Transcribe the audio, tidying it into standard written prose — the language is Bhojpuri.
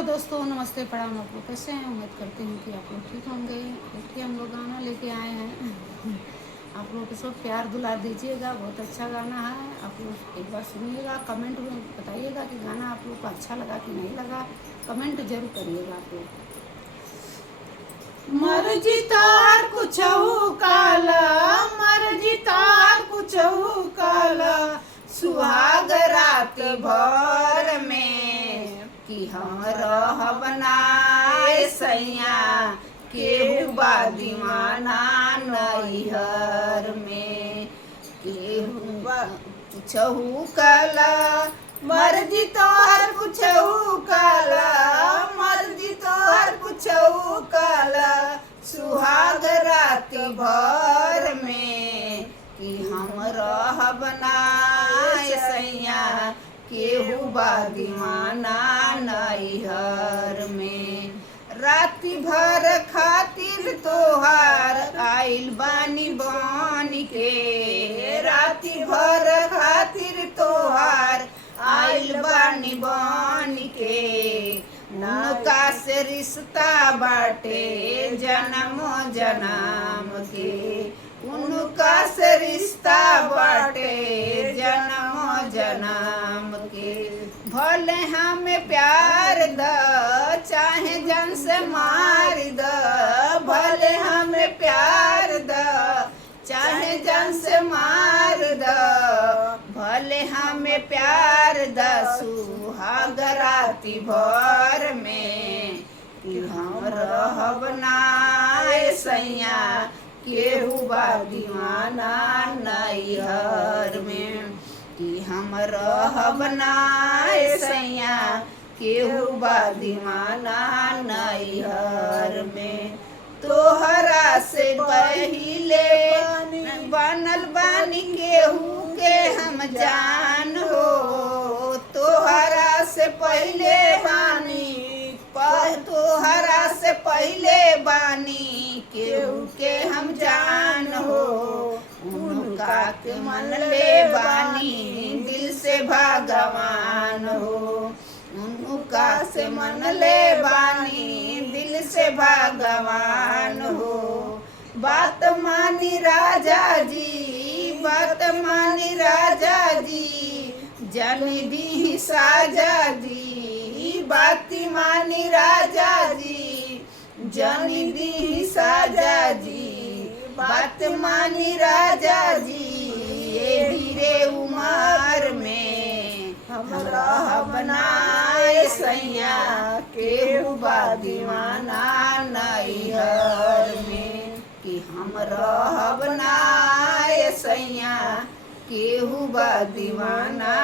हेलो दोस्तों, नमस्ते, प्रणाम। आप लोग कैसे हैं? उम्मीद करती हूँ कि आप लोग ठीक होंगे। देखिए, हम लोग गाना लेके आए हैं। आप लोग सब प्यार दुलार दीजिएगा। बहुत अच्छा गाना है। आप लोग एक बार सुनिएगा, कमेंट में बताइएगा कि गाना आप लोग को अच्छा लगा कि नहीं लगा। कमेंट जरूर करिएगा आप लोग। मर्जी तोहार कुछहु काला, मर्जी तोहार कुछहु काला, सुहाग रात भर में कि हम रहब नाय सैया, केहू बा दीवाना नैहर में। केहू बा कुछहु काला, मर्जी तोहर कुछहु काला, मर्जी तोहर कुछहु काला, सुहाग रात भर में कि हम रहब नाय सैया, केहू बा दीवाना नैहर में। राति भर खातिर तोहार आइल बानी बन के, राति भर खातिर तोहार आइल बानी बन के। उनका से रिश्ता बाटे जन्मो जन्म के, उनका से रिश्ता बाटे जन्मो जन्म के। भले हमें प्यार द चाहे जन से मार द, भले हमें प्यार द चाहे जन से मार द, भले हमें प्यार द सुहाग राति भर में कि हम रहब नाय सैया, केहू बा दीवाना नैहर में कि हम रहब नाय सैया, केहू बा दीवाना नैहर में। तोहरा से पहिले बनल बानी केहू के हम जान हो, तोहरा से पहिले बानी, तोहरा से पहिले बानी केहू के हम जान हो। उनका के मन ले बानी दिल से भगवान हो, उनका से मन ले बानी दिल से भगवान हो। बात मानी राजा जी, बात मानी राजा जी, जन दी साजा जी, बात मानी राजा जी, जन दी साजा जी, बात मानी राजा जी। यही रे उमर में हम रहब नाय सैया, केहू बा दीवाना नैहर में कि हम रहब नाय सैया, केहू बा दीवाना